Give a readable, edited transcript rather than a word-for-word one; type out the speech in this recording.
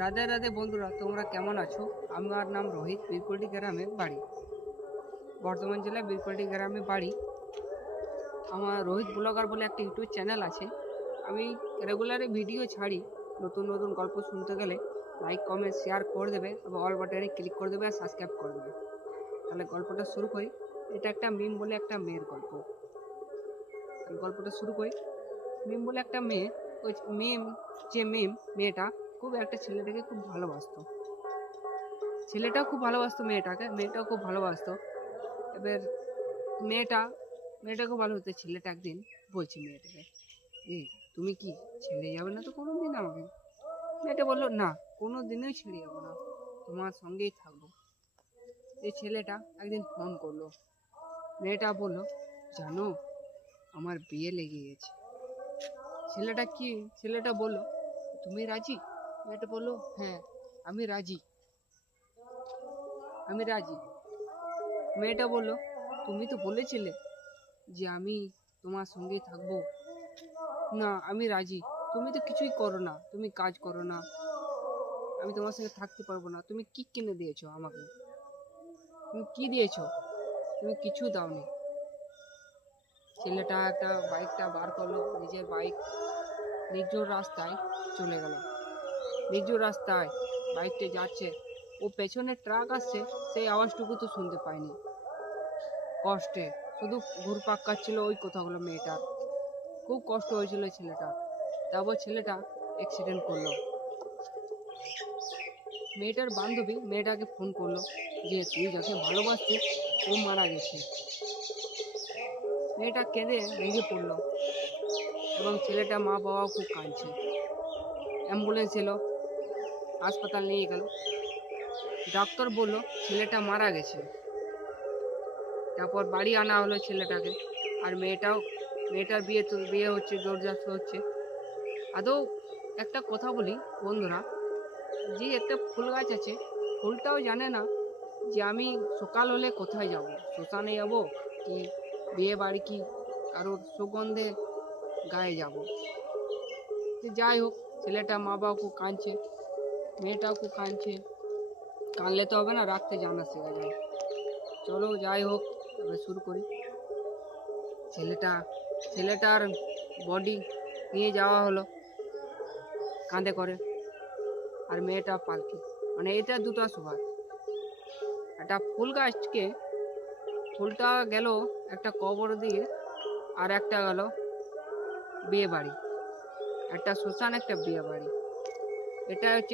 রাধে রাধে বন্ধুরা, তোমরা কেমন আছো? আমার নাম রোহিত, বীরকুলটি গ্রামে বাড়ি। বর্ধমান জেলায় বীরকুলটি গ্রামে বাড়ি। আমার রোহিত ব্লগার বলে একটা ইউটিউব চ্যানেল আছে। আমি রেগুলারে ভিডিও ছাড়ি। নতুন নতুন গল্প শুনতে গেলে লাইক কমেন্ট শেয়ার করে দেবে এবং অল বাটনে ক্লিক করে দেবে আর সাবস্ক্রাইব করে দেবে। তাহলে গল্পটা শুরু করি। এটা একটা মিম বলে একটা মেয়ের গল্প। তাহলে গল্পটা শুরু করি। মিম বলে একটা মেয়ে, ওই মেয়েটা খুব একটা ছেলেটাকে খুব ভালোবাসতো। ছেলেটাও খুব ভালোবাসতো মেয়েটাকে, মেয়েটাও খুব ভালোবাসতো। এবার মেয়েটা মেয়েটা খুব ভালো হতো। ছেলেটা একদিন বলছে মেয়েটাকে, তুমি কি ছেড়ে যাবে না তো কোনো দিন আমাকে? মেয়েটা বললো, না, কোনো দিনই ছেড়ে যাবো না, তোমার সঙ্গেই থাকবো। এই ছেলেটা একদিন ফোন করলো। মেয়েটা বলল, জানো, আমার বিয়ে লেগে গেছে। ছেলেটা বলল, তুমি রাজি? মেয়েটা বলল, হ্যাঁ, আমি রাজি, আমি রাজি। মেয়েটা বলল, তুমি তো বলেছিলে যে আমি তোমার সঙ্গেই থাকবো। না, আমি রাজি। তুমি তো কিছুই করো না, তুমি কাজ করো না, আমি তোমার সঙ্গে থাকতে পারবো না। তুমি কি কিনে দিয়েছো আমাকে? তুমি কি দিয়েছো? তুমি কিছু দাওনি। ছেলেটা একটা বাইকটা বার করলো, নিজের বাইক, নির্জন রাস্তায় চলে গেল। নির্জন রাস্তায় বাইকটা যাচ্ছে, ও পেছনে ট্রাক আসছে, সেই আওয়াজটুকু তো শুনতে পায়নি। কষ্টে শুধু ঘুরপাক কাটছিল ওই কথাগুলো মেয়েটার। খুব কষ্ট হয়েছিল ছেলেটা। তারপর ছেলেটা অ্যাক্সিডেন্ট করলো। মেয়েটার বান্ধবী মেয়েটাকে ফোন করলো যে তুই যাকে ভালোবাসছিস ও মারা গেছে। মেয়েটা কেঁদে ভেঙে পড়লো এবং ছেলেটা মা বাবাও খুব কাঁদছে। অ্যাম্বুলেন্স এলো, হাসপাতাল নিয়ে গেল। ডাক্তার বলল ছেলেটা মারা গেছে। তারপর বাড়ি আনা হলো ছেলেটাকে। আর মেয়েটার বিয়ে হচ্ছে, জোরজার হচ্ছে। আদৌ একটা কথা বলি বন্ধুরা, যে একটা ফুল গাছ আছে, ফুলটাও জানে না যে আমি সকাল হলে কোথায় যাব, শ্মশানে যাব কি বিয়ে বাড়ি কি কারোর সুগন্ধে গায়ে যাব। যাই হোক, ছেলেটা মা বাবা খুব কাঁদছে, মেয়েটাও খুব কাঁদছে। কাঁদলে তো হবে না, রাখতে জানা শেখা যায়। চলো যাই হোক, এবার শুরু করি। ছেলেটার বডি নিয়ে যাওয়া হলো কাঁধে করে, আর মেয়েটা পালকি। মানে এটা দুটো সুভার। একটা ফুল গাছকে, ফুলটা গেল একটা কবর দিয়ে, আর একটা গেল বিয়ে বাড়ি। একটা শ্মশান, একটা বিয়ে বাড়ি। এটা হচ্ছে